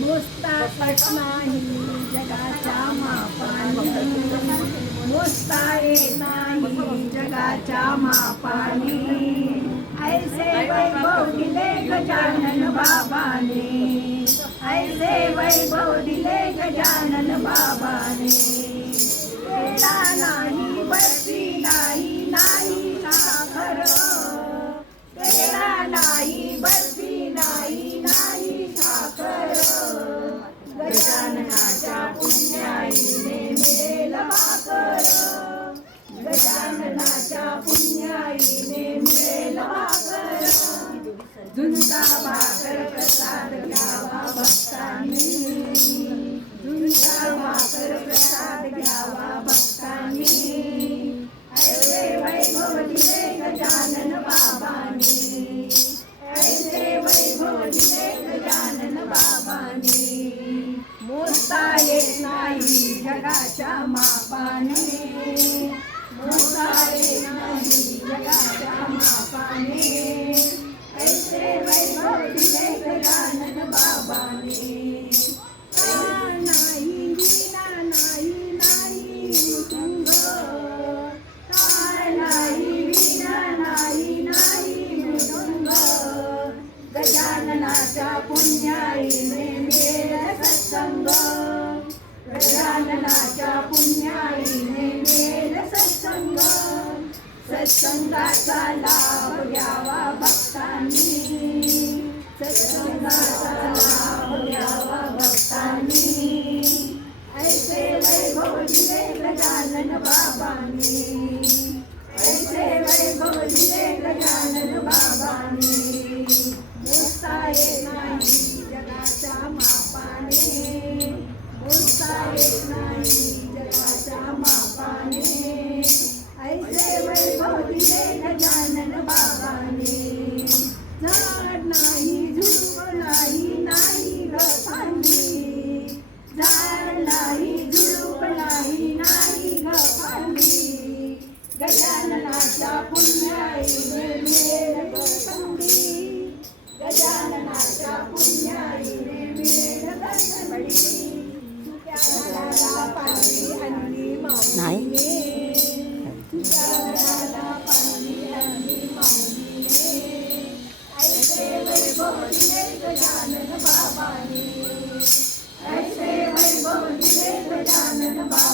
मोजता येत नाही जगाच्या मापाने, मोजता येत नाही जगाच्या मापाने, ऐसे वैभव दिले गजानन बाबाने, ऐसे वैभव दिले गजानन बाबाने, पेढा नाही बर्फी नाही नाही साखर, पेढा नाही बर्फी नाही नाही साखर, गजाननाच्या पुण्याईने मिळेल भाकर, गजाननाच्या पुण्याईने मिळेल भाकर, झुणका भाकर प्रसाद घ्यावा भक्तांनी, झुणका भाकर प्रसाद घ्यावा भक्तांनी, ऐसे वैभव दिले गजानन बाबांनी, ऐसे वैभव दिले गजानन बाबांनी, मोजता येत नाही जगाच्या मापाने, मोजता येत नाही जगाच्या मापाने, ऐसे वैभव दिले गजानन बाबांनी, नाही विना नाही नाही मृदुंग, नाही विना नाही नाही मृदुंग, गजाननाच्या पुण्याईने मिळेल सत्संग, गजाननाच्या पुण्याईने मिळेल सत्संग, सत्संगाचा लाभ घ्यावा भक्तांनी, सत्संगाचा लाभ घ्यावा भक्तांनी, ऐसे वैभव दिले गजानन बाबांनी, ऐसे वैभव दिले गजानन बाबांनी, मोजता येत नाही जगाच्या मापाने, मोजता येत नाही जगाच्या मापाने, ऐसे वैभव दिले गजानन बाबांनी, झाड नाही झुडूप नाही नाही ग फांदी, झाड नाही झुडूप नाही नाही ग फांदी, गजाननाच्या पुण्याईने मिळेल ग संधी, गजाननाच्या पुण्याईने मिळेल ग संधी, तुझ्या घराला पाणी हल्ली माऊलीने, तुझ्या घराला पाणी हल्ली माऊलीने, ऐसे वैभव दिले गजानन बाबांनी, ऐसे वैभव दिले गजानन बाबांनी.